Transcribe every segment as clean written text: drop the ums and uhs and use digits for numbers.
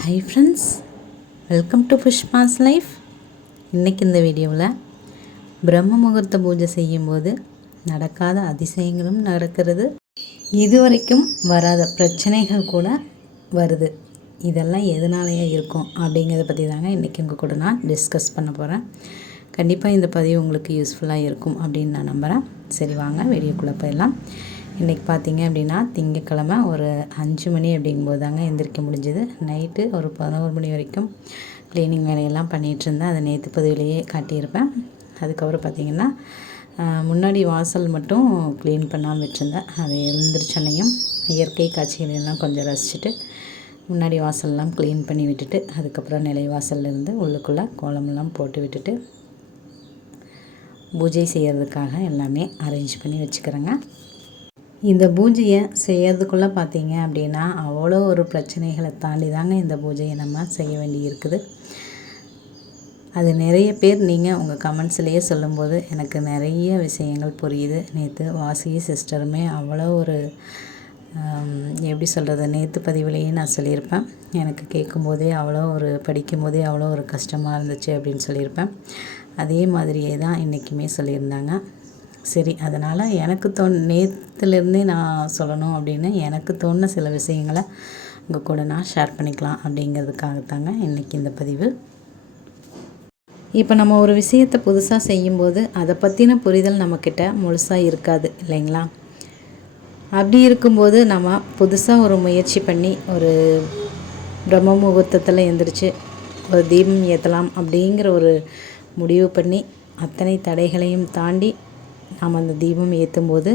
Hi friends, welcome to Pushpa's life. இன்றைக்கி இந்த வீடியோவில் பிரம்ம முகூர்த்த பூஜை செய்யும்போது நடக்காத அதிசயங்களும் நடக்கிறது, இதுவரைக்கும் வராத பிரச்சனைகள் கூட வருது. இதெல்லாம் எதனாலேயே இருக்கும் அப்படிங்கிறத பற்றி தாங்க இன்றைக்கி உங்கள் கூட நான் டிஸ்கஸ் பண்ண போகிறேன். கண்டிப்பாக இந்த பதிவு உங்களுக்கு யூஸ்ஃபுல்லாக இருக்கும் அப்படின்னு நான் நம்புகிறேன். சரி, வாங்க வீடியோக்குள்ளே போயிடலாம். இன்றைக்கி பார்த்திங்க அப்படின்னா திங்கக்கிழமை ஒரு 5 மணி அப்படிங்கும்போது தாங்க எந்திரிக்க முடிஞ்சுது. நைட்டு ஒரு 11 மணி வரைக்கும் க்ளீனிங் வேலையெல்லாம் பண்ணிகிட்டு இருந்தேன். அதை நேற்று பதிவிலேயே காட்டியிருப்பேன். அதுக்கப்புறம் பார்த்திங்கன்னா முன்னாடி வாசல் மட்டும் க்ளீன் பண்ணாமல் விட்டுருந்தேன். அதை எழுந்திரிச்சனையும் இயற்கை காட்சிகளெல்லாம் கொஞ்சம் ரசிச்சுட்டு முன்னாடி வாசல்லாம் க்ளீன் பண்ணி விட்டுட்டு அதுக்கப்புறம் நிலை வாசல்லேருந்து உள்ளுக்குள்ளே கோலமெல்லாம் போட்டு விட்டுட்டு பூஜை செய்கிறதுக்காக எல்லாமே அரேஞ்ச் பண்ணி வச்சுக்கிறேங்க. இந்த பூஜையை செய்கிறதுக்குள்ளே பார்த்தீங்க அப்படின்னா அவ்வளோ ஒரு பிரச்சனைகளை தாண்டி தாங்க இந்த பூஜையை நம்ம செய்ய வேண்டி இருக்குது. அது நிறைய பேர் நீங்கள் உங்கள் கமெண்ட்ஸ்லேயே சொல்லும்போது எனக்கு நிறைய விஷயங்கள் புரியுது. நேற்று வாசி சிஸ்டருமே அவ்வளோ ஒரு எப்படி சொல்கிறது, நேற்று பதிவுலேயே நான் சொல்லியிருப்பேன். எனக்கு கேட்கும்போதே அவ்வளோ ஒரு படிக்கும்போதே அவ்வளோ ஒரு கஷ்டமாக இருந்துச்சு அப்படின்னு சொல்லியிருப்பேன். அதே மாதிரியே தான் இன்றைக்குமே சொல்லியிருந்தாங்க. சரி, அதனால் எனக்கு நேற்றுலேருந்தே நான் சொல்லணும் அப்படின்னு எனக்கு தோணுன சில விஷயங்களை உங்கள் கூட நான் ஷேர் பண்ணிக்கலாம் அப்படிங்கிறதுக்காகத்தாங்க இன்றைக்கி இந்த பதிவு. இப்போ நம்ம ஒரு விஷயத்தை புதுசாக செய்யும்போது அதை பற்றின புரிதல் நம்மக்கிட்ட முழுசாக இருக்காது இல்லைங்களா? அப்படி இருக்கும்போது நம்ம புதுசாக ஒரு முயற்சி பண்ணி ஒரு பிரம்ம முகூர்த்தத்தில் எழுந்திரிச்சு ஒரு தீபம் ஏற்றலாம் அப்படிங்கிற ஒரு முடிவு பண்ணி அத்தனை தடைகளையும் தாண்டி நாம் அந்த தீபம் ஏற்றும்போது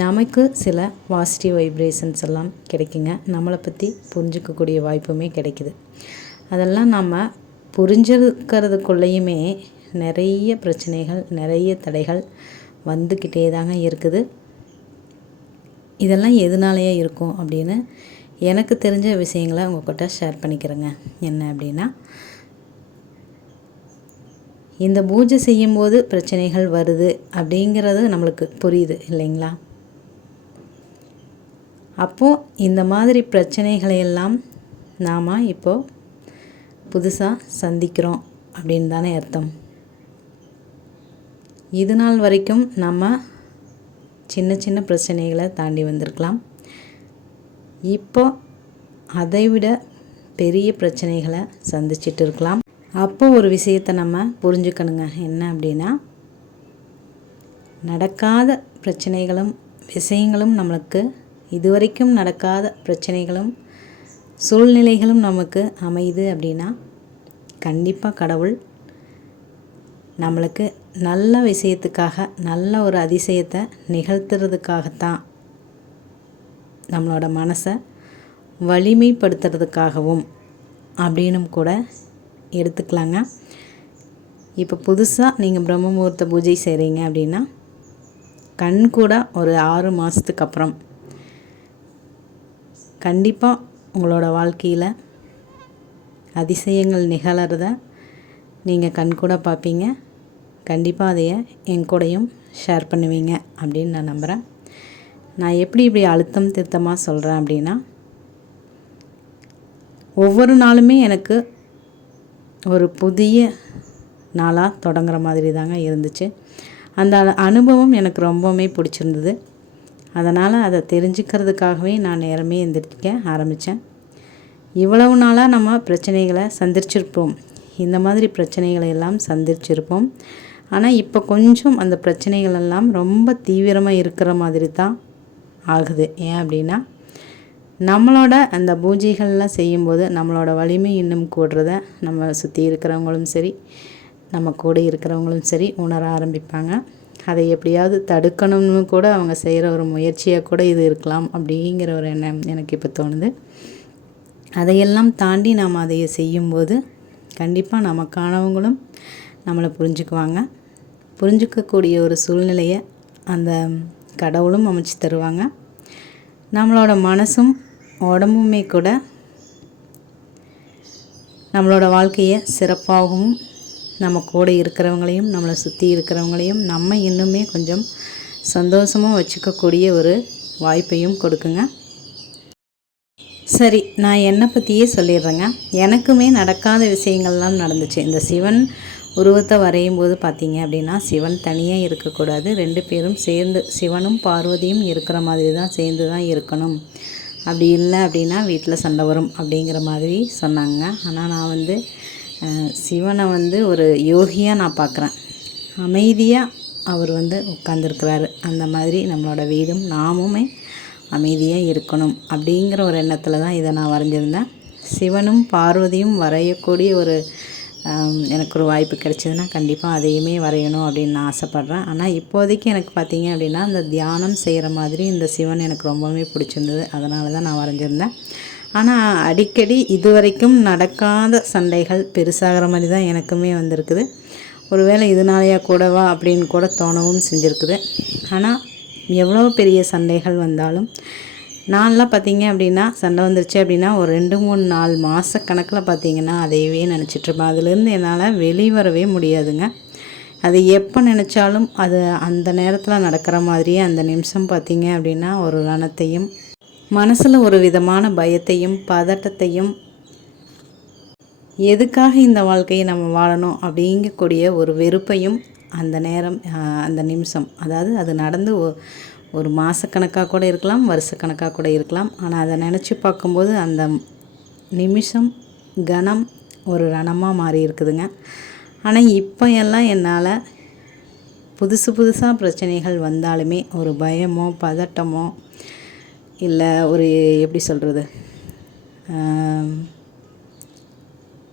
நமக்கு சில பாசிட்டிவ் வைப்ரேஷன்ஸ் எல்லாம் கிடைக்குங்க. நம்மளை பற்றி புரிஞ்சுக்கக்கூடிய வாய்ப்புமே கிடைக்குது. அதெல்லாம் நம்ம புரிஞ்சுக்கிறதுக்குள்ளேயுமே நிறைய பிரச்சனைகள் நிறைய தடைகள் வந்துக்கிட்டே தாங்க இருக்குது. இதெல்லாம் எதனாலேயே இருக்கும் அப்படின்னு எனக்கு தெரிஞ்ச விஷயங்களை உங்கள்கிட்ட ஷேர் பண்ணிக்கிறேங்க. என்ன அப்படின்னா, இந்த பூஜை செய்யும்போது பிரச்சனைகள் வருது அப்படிங்கிறது நம்மளுக்கு புரியுது இல்லைங்களா? அப்போது இந்த மாதிரி பிரச்சனைகளையெல்லாம் நாம் இப்போது புதுசாக சந்திக்கிறோம் அப்படின்னு தானே அர்த்தம். இது நாள் வரைக்கும் நம்ம சின்ன சின்ன பிரச்சனைகளை தாண்டி வந்திருக்கலாம். இப்போ அதைவிட பெரிய பிரச்சனைகளை சந்திச்சிட்டு இருக்கலாம். அப்போ ஒரு விஷயத்தை நம்ம புரிஞ்சுக்கணுங்க. என்ன அப்படின்னா, நடக்காத பிரச்சனைகளும் விஷயங்களும் நம்மளுக்கு இதுவரைக்கும் நடக்காத பிரச்சனைகளும் சூழ்நிலைகளும் நமக்கு அமையுது அப்படின்னா கண்டிப்பாக கடவுள் நம்மளுக்கு நல்ல விஷயத்துக்காக நல்ல ஒரு அதிசயத்தை நிகழ்த்துறதுக்காகத்தான், நம்மளோட மனசை வலிமைப்படுத்துறதுக்காகவும் அப்படின்னும் கூட எடுத்துக்கலாங்க. இப்போ புதுசாக நீங்கள் பிரம்ம முகூர்த்த பூஜை செய்கிறீங்க அப்படின்னா கூட ஒரு 6 மாதத்துக்கு அப்புறம் கண்டிப்பாக உங்களோட வாழ்க்கையில் அதிசயங்கள் நிகழறத நீங்கள் கூட பார்ப்பீங்க. கண்டிப்பாக அதைய என் கூடயும் ஷேர் பண்ணுவீங்க அப்படின்னு நான் நம்புகிறேன். நான் எப்படி இப்படி அழுத்தம் திருத்தமாக சொல்கிறேன் அப்படின்னா, ஒவ்வொரு நாளுமே எனக்கு ஒரு புதிய நாளாக தொடங்குற மாதிரி தாங்க இருந்துச்சு. அந்த அனுபவம் எனக்கு ரொம்பவுமே பிடிச்சிருந்தது. அதனால் அதை தெரிஞ்சுக்கிறதுக்காகவே நான் நேரமே எந்திரிக்க ஆரம்பித்தேன். இவ்வளவு நாளாக நம்ம பிரச்சனைகளை சந்திச்சிருப்போம், இந்த மாதிரி பிரச்சனைகளை எல்லாம் சந்திச்சிருப்போம். ஆனால் இப்போ கொஞ்சம் அந்த பிரச்சனைகளெல்லாம் ரொம்ப தீவிரமாக இருக்கிற மாதிரி தான் ஆகுது. ஏன் அப்படின்னா, நம்மளோட அந்த பூஜைகள்லாம் செய்யும்போது நம்மளோட வலிமை இன்னும் கூடுறத நம்ம சுற்றி இருக்கிறவங்களும் சரி நம்ம கூட இருக்கிறவங்களும் சரி உணர ஆரம்பிப்பாங்க. அதை எப்படியாவது தடுக்கணும்னு கூட அவங்க செய்கிற ஒரு முயற்சியாக கூட இது இருக்கலாம் அப்படிங்கிற ஒரு எண்ணம் எனக்கு இப்போ தோணுது. அதையெல்லாம் தாண்டி நாம் அதை செய்யும்போது கண்டிப்பாக நமக்கானவங்களும் நம்மளை புரிஞ்சுக்குவாங்க. புரிஞ்சுக்கக்கூடிய ஒரு சூழ்நிலையை அந்த கடவுளும் அமைச்சு தருவாங்க. நம்மளோட மனசும் உடம்புமே கூட நம்மளோட வாழ்க்கையை சிறப்பாகவும் நம்ம கூட இருக்கிறவங்களையும் நம்மளை சுற்றி இருக்கிறவங்களையும் நம்ம இன்னுமே கொஞ்சம் சந்தோஷமாக வச்சுக்கக்கூடிய ஒரு வாய்ப்பையும் கொடுக்குங்க. சரி, நான் என்னை பற்றியே சொல்லிடுறேங்க. எனக்குமே நடக்காத விஷயங்கள்லாம் நடந்துச்சு. இந்த சிவன் உருவத்தை வரையும் போது பார்த்தீங்க அப்படின்னா, சிவன் தனியாக இருக்கக்கூடாது, 2 பேரும் சேர்ந்து, சிவனும் பார்வதியும் இருக்கிற மாதிரி தான் சேர்ந்து தான் இருக்கணும். அப்படி இல்லை அப்படின்னா வீட்டில் சண்டை வரும் அப்படிங்கிற மாதிரி சொன்னாங்க. ஆனால் நான் வந்து சிவனை வந்து ஒரு யோகியாக நான் பார்க்குறேன். அமைதியாக அவர் வந்து உட்கார்ந்துருக்கிறாரு. அந்த மாதிரி நம்மளோட வீடும் நாமுமே அமைதியாக இருக்கணும் அப்படிங்கிற ஒரு எண்ணத்தில் தான் இதை நான் வரைஞ்சிருந்தேன். சிவனும் பார்வதியும் வரையக்கூடிய ஒரு எனக்கு ஒரு வாய்ப்பு கிடைச்சதுன்னா கண்டிப்பாக அதையுமே வரையணும் அப்படின்னு நான் ஆசைப்பட்றேன். ஆனால் இப்போதைக்கு எனக்கு பார்த்திங்க அப்படின்னா இந்த தியானம் செய்கிற மாதிரி இந்த சிவன் எனக்கு ரொம்பவே பிடிச்சிருந்தது. அதனால தான் நான் வரைஞ்சிருந்தேன். ஆனால் அடிக்கடி இதுவரைக்கும் நடக்காத சண்டைகள் பெருசாகிற மாதிரி தான் எனக்குமே வந்திருக்குது. ஒருவேளை இதனாலேயா கூடவா அப்படின்னு கூட தோணவும் செஞ்சுருக்குது. ஆனால் எவ்வளோ பெரிய சண்டைகள் வந்தாலும் நான்லாம் பார்த்திங்க அப்படின்னா சண்டை வந்துருச்சு அப்படின்னா ஒரு 2-3 4 மாத கணக்கில் பார்த்திங்கன்னா அதையவே நினச்சிட்ருப்பேன். அதுலேருந்து என்னால் வெளிவரவே முடியாதுங்க. அது எப்போ நினச்சாலும் அது அந்த நேரத்தில் நடக்கிற மாதிரியே அந்த நிமிஷம் பார்த்திங்க அப்படின்னா ஒரு ரணத்தையும் மனசில் ஒரு விதமான பயத்தையும் பதட்டத்தையும், எதுக்காக இந்த வாழ்க்கையை நம்ம வாழணும் அப்படிங்கக்கூடிய ஒரு வெறுப்பையும் அந்த நேரம் அந்த நிமிஷம், அதாவது அது நடந்து ஒரு மாதக்கணக்காக கூட இருக்கலாம், வருஷக்கணக்காக கூட இருக்கலாம். ஆனால் அதை நினச்சி பார்க்கும்போது அந்த நிமிஷம் கணம் ஒரு ரணமாக மாறி இருக்குதுங்க. ஆனால் இப்போ எல்லாம் என்னால் புதுசாக பிரச்சனைகள் வந்தாலுமே ஒரு பயமோ பதட்டமோ இல்லை ஒரு எப்படி சொல்கிறது,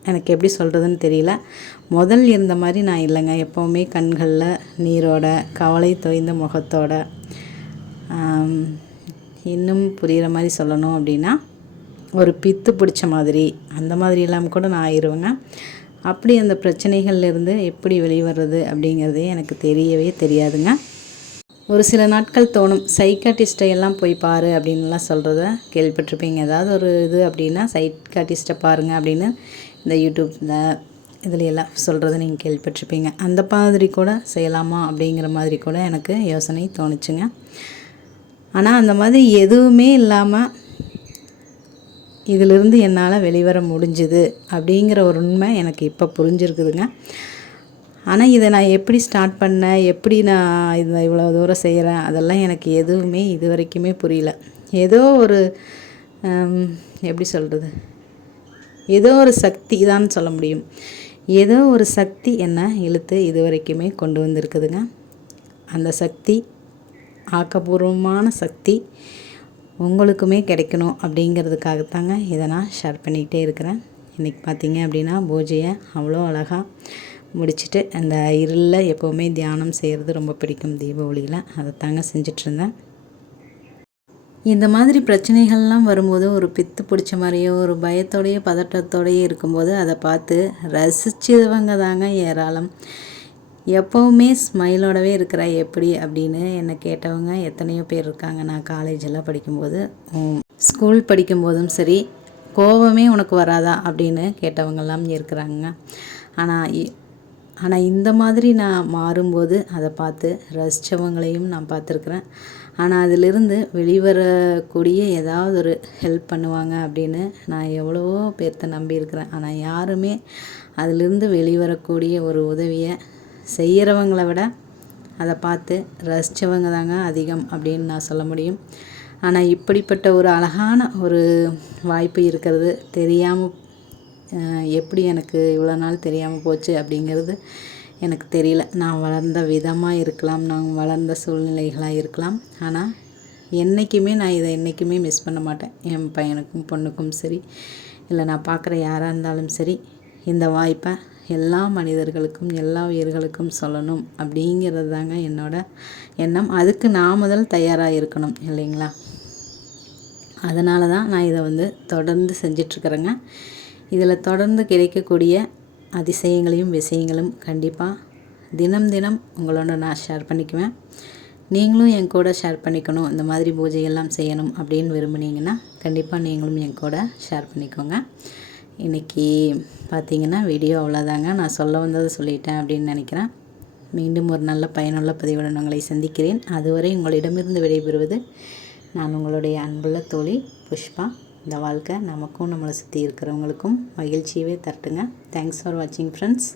எனக்கு எப்படி சொல்கிறதுன்னு தெரியல. முதல் இருந்த மாதிரி நான் இல்லைங்க. எப்போவுமே கண்களில் நீரோட, கவலை தோய்ந்த முகத்தோட, இன்னும் புரிகிற மாதிரி சொல்லணும் அப்படின்னா ஒரு பித்து பிடிச்ச மாதிரி அந்த மாதிரி எல்லாம் கூட நான் ஆயிடுவேங்க. அப்படி அந்த பிரச்சனைகள்லேருந்து எப்படி வெளிவர்றது அப்படிங்கிறதே எனக்கு தெரியவே தெரியாதுங்க. ஒரு சில நாட்கள் தோணும், சைக்காட்டிஸ்ட்டை எல்லாம் போய் பாரு அப்படின்லாம் சொல்கிறத கேள்விப்பட்டிருப்பீங்க. ஏதாவது ஒரு இது அப்படின்னா சைக்காட்டிஸ்ட்டை பாருங்கள் அப்படின்னு இந்த யூடியூப்பில் இதுலையெல்லாம் சொல்கிறத நீங்கள் கேள்விப்பட்டிருப்பீங்க. அந்த மாதிரி கூட செய்யலாமா அப்படிங்கிற மாதிரி கூட எனக்கு யோசனை தோணுச்சுங்க. ஆனால் அந்த மாதிரி எதுவுமே இல்லாமல் இதிலிருந்து என்னால் வெளிவர முடிஞ்சுது அப்படிங்கிற ஒரு உண்மை எனக்கு இப்போ புரிஞ்சிருக்குதுங்க. ஆனால் இதை நான் எப்படி ஸ்டார்ட் பண்ணேன், எப்படி நான் இதை இவ்வளோ தூரம் செய்கிறேன், அதெல்லாம் எனக்கு எதுவுமே இது வரைக்குமே புரியல. ஏதோ ஒரு எப்படி சொல்கிறது, ஏதோ ஒரு சக்தி தான் சொல்ல முடியும். ஏதோ ஒரு சக்தி என்னை இழுத்து இது வரைக்குமே கொண்டு வந்திருக்குதுங்க. அந்த சக்தி ஆக்கப்பூர்வமான சக்தி உங்களுக்குமே கிடைக்கணும் அப்படிங்கிறதுக்காகத்தாங்க இதை நான் ஷேர் பண்ணிக்கிட்டே இருக்கிறேன். இன்றைக்கி பார்த்திங்க அப்படின்னா பூஜையை அவ்வளோ அழகாக முடிச்சுட்டு, அந்த இருளில் எப்போவுமே தியானம் செய்கிறது ரொம்ப பிடிக்கும், தீப ஒளியில் அதை தாங்க செஞ்சிட்ருந்தேன். இந்த மாதிரி பிரச்சனைகள்லாம் வரும்போது ஒரு பித்து பிடிச்ச மாதிரியோ ஒரு பயத்தோடையோ பதட்டத்தோடையோ இருக்கும்போது அதை பார்த்து ரசிச்சவங்க தாங்க ஏராளம். எப்போவுமே ஸ்மைலோடவே இருக்கிற எப்படி அப்படின்னு என்னை கேட்டவங்க எத்தனையோ பேர் இருக்காங்க. நான் காலேஜெல்லாம் படிக்கும்போது, ஸ்கூல் படிக்கும்போதும் சரி, கோபமே உனக்கு வராதா அப்படின்னு கேட்டவங்கெல்லாம் இருக்கிறாங்க. ஆனால் இந்த மாதிரி நான் மாறும்போது அதை பார்த்து ரசித்தவங்களையும் நான் பார்த்துருக்குறேன். ஆனால் அதிலிருந்து வெளிவரக்கூடிய ஏதாவது ஒரு ஹெல்ப் பண்ணுவாங்க அப்படின்னு நான் எவ்வளவோ பேர்த்த நம்பியிருக்கிறேன். ஆனால் யாருமே அதிலிருந்து வெளிவரக்கூடிய ஒரு உதவியை செய்கிறவங்கள விட அதை பார்த்து ரசித்தவங்க தாங்க அதிகம் அப்படின்னு நான் சொல்ல முடியும். ஆனால் இப்படிப்பட்ட ஒரு அழகான ஒரு வாய்ப்பு இருக்கிறது தெரியாமல், எப்படி எனக்கு இவ்வளோ நாள் தெரியாமல் போச்சு அப்படிங்கிறது எனக்கு தெரியல. நான் வளர்ந்த விதமாக இருக்கலாம், நான் வளர்ந்த சூழ்நிலைகளாக இருக்கலாம். ஆனால் என்றைக்குமே நான் இதை என்றைக்குமே மிஸ் பண்ண மாட்டேன். என் பையனுக்கும் பொண்ணுக்கும் சரி, இல்லை நான் பார்க்குற யாராக இருந்தாலும் சரி, இந்த வாய்ப்பை எல்லா மனிதர்களுக்கும் எல்லா உயிர்களுக்கும் சொல்லணும் அப்படிங்கிறது தாங்க என்னோட எண்ணம். அதுக்கு நான் முதல் தயாராக இருக்கணும் இல்லைங்களா? அதனால தான் நான் இதை வந்து தொடர்ந்து செஞ்சிட்ருக்கிறேங்க. இதில் தொடர்ந்து கிடைக்கக்கூடிய அதிசயங்களையும் விஷயங்களும் கண்டிப்பாக தினம் உங்களோட நான் ஷேர் பண்ணிக்குவேன். நீங்களும் என் கூட ஷேர் பண்ணிக்கணும், இந்த மாதிரி பூஜையெல்லாம் செய்யணும் அப்படின்னு விரும்புனீங்கன்னா கண்டிப்பாக நீங்களும் என் கூட ஷேர் பண்ணிக்கோங்க. இன்றைக்கி பார்த்திங்கன்னா வீடியோ அவ்வளோதாங்க. நான் சொல்ல வந்ததை சொல்லிட்டேன் அப்படின்னு நினைக்கிறேன். மீண்டும் ஒரு நல்ல பயனுள்ள பதிவுடன் உங்களை சந்திக்கிறேன். அதுவரை உங்களிடமிருந்து விடைபெறுவது நான் உங்களுடைய அன்புள்ள தோழி புஷ்பா. இந்த வாழ்க்கை நமக்கும் நம்மளை சுற்றி இருக்கிறவங்களுக்கும் மகிழ்ச்சியவே தரட்டுங்க. தேங்க்ஸ் ஃபார் வாட்சிங் ஃப்ரெண்ட்ஸ்.